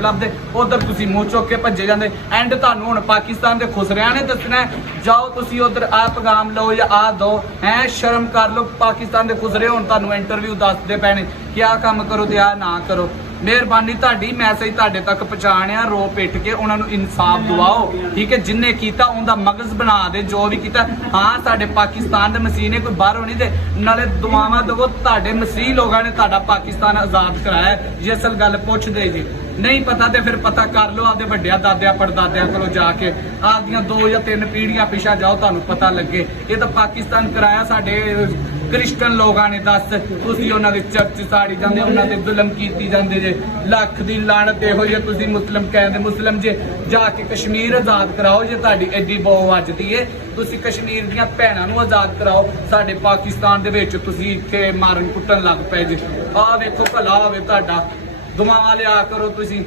ਲੱਭਦੇ ਉਧਰ ਤੁਸੀਂ ਮੂੰਹ ਚੁੱਕ ਕੇ ਭੱਜੇ ਜਾਂਦੇ। ਐਂਡ ਤੁਹਾਨੂੰ ਹੁਣ ਪਾਕਿਸਤਾਨ ਦੇ ਖੁਸਰਿਆਂ ਨੇ ਦੱਸਣਾ ਜਾਓ ਤੁਸੀਂ ਉਧਰ ਆ ਪੈਗਾਮ ਲਓ ਜਾਂ ਆ ਦੋ ਹੈ, ਸ਼ਰਮ ਕਰ ਲਓ। ਪਾਕਿਸਤਾਨ ਦੇ ਖੁਸਰੇ ਹੁਣ ਤੁਹਾਨੂੰ ਇੰਟਰਵਿਊ ਦੱਸਦੇ ਪੈਣੇ ਕਿ ਆਹ ਕੰਮ ਕਰੋ ਤੇ ਆਹ ਨਾ ਕਰੋ। ਮਿਹਰਬਾਨੀ ਤੁਹਾਡੀ ਮੈਸੇਜ ਤੁਹਾਡੇ ਤੱਕ ਪਹੁੰਚਾਣਿਆ, ਰੋ ਪਿੱਟ ਕੇ ਉਹਨਾਂ ਨੂੰ ਇਨਸਾਫ ਦਿਵਾਓ, ਠੀਕ ਹੈ। ਜਿੰਨੇ ਕੀਤਾ ਉਹਦਾ ਮਗਜ਼ ਬਣਾ ਦੇ, ਜੋ ਵੀ ਕੀਤਾ। ਹਾਂ ਸਾਡੇ ਪਾਕਿਸਤਾਨ ਦੇ ਮਸੀਹ ਨੇ, ਕੋਈ ਬਾਹਰੋਂ ਨਹੀਂ ਦੇ। ਨਾਲੇ ਦੁਆਵਾਂ ਦਵੋ, ਤੁਹਾਡੇ ਮਸੀਹ ਲੋਕਾਂ ਨੇ ਤੁਹਾਡਾ ਪਾਕਿਸਤਾਨ ਆਜ਼ਾਦ ਕਰਾਇਆ। ਜੇ ਅਸਲ ਗੱਲ ਪੁੱਛਦੇ ਜੀ ਨਹੀਂ ਪਤਾ ਤੇ ਫਿਰ ਪਤਾ ਕਰ ਲਓ ਆਪਦੇ ਵੱਡਿਆਂ ਦਾਦਿਆਂ ਪੜਦਾਦਿਆਂ ਕੋਲੋਂ ਜਾ ਕੇ, ਆਪਦੀਆਂ 2 ਜਾਂ 3 ਪੀੜ੍ਹੀਆਂ ਪਿਛਾ ਜਾਓ, ਤੁਹਾਨੂੰ ਪਤਾ ਲੱਗੇ। ਇਹ ਤਾਂ ਪਾਕਿਸਤਾਨ ਕਰਾਇਆ ਸਾਡੇ ਕ੍ਰਿਸਚਨ ਲੋਕਾਂ ਨੇ। ਦੱਸ ਤੁਸੀਂ ਉਹਨਾਂ ਦੇ ਚਰਚ ਸਾੜੀ ਜਾਂਦੇ, ਉਹਨਾਂ ਤੇ ਜ਼ੁਲਮ ਕੀਤੀ ਜਾਂਦੇ ਜੇ। ਲੱਖ ਦੀ ਲਾਣਤ ਇਹੋ ਜਿਹੀ ਤੁਸੀਂ ਮੁਸਲਿਮ ਕਹਿੰਦੇ। ਮੁਸਲਿਮ ਜੇ ਜਾ ਕੇ ਕਸ਼ਮੀਰ ਆਜ਼ਾਦ ਕਰਾਓ, ਜੇ ਤੁਹਾਡੀ ਐਡੀ ਬੋ ਵੱਜਦੀ ਏ। ਤੁਸੀਂ ਕਸ਼ਮੀਰ ਦੀਆਂ ਭੈਣਾਂ ਨੂੰ ਆਜ਼ਾਦ ਕਰਾਓ। ਸਾਡੇ ਪਾਕਿਸਤਾਨ ਦੇ ਵਿੱਚ ਤੁਸੀਂ ਇੱਥੇ ਮਾਰਨ ਕੁੱਟਣ ਲੱਗ ਪਏ ਜੇ। ਆਹ ਵੇਖੋ ਭਲਾ ਹੋਵੇ ਤੁਹਾਡਾ, ਦੁਆਵਾਂ ਲਿਆ ਕਰੋ ਤੁਸੀਂ।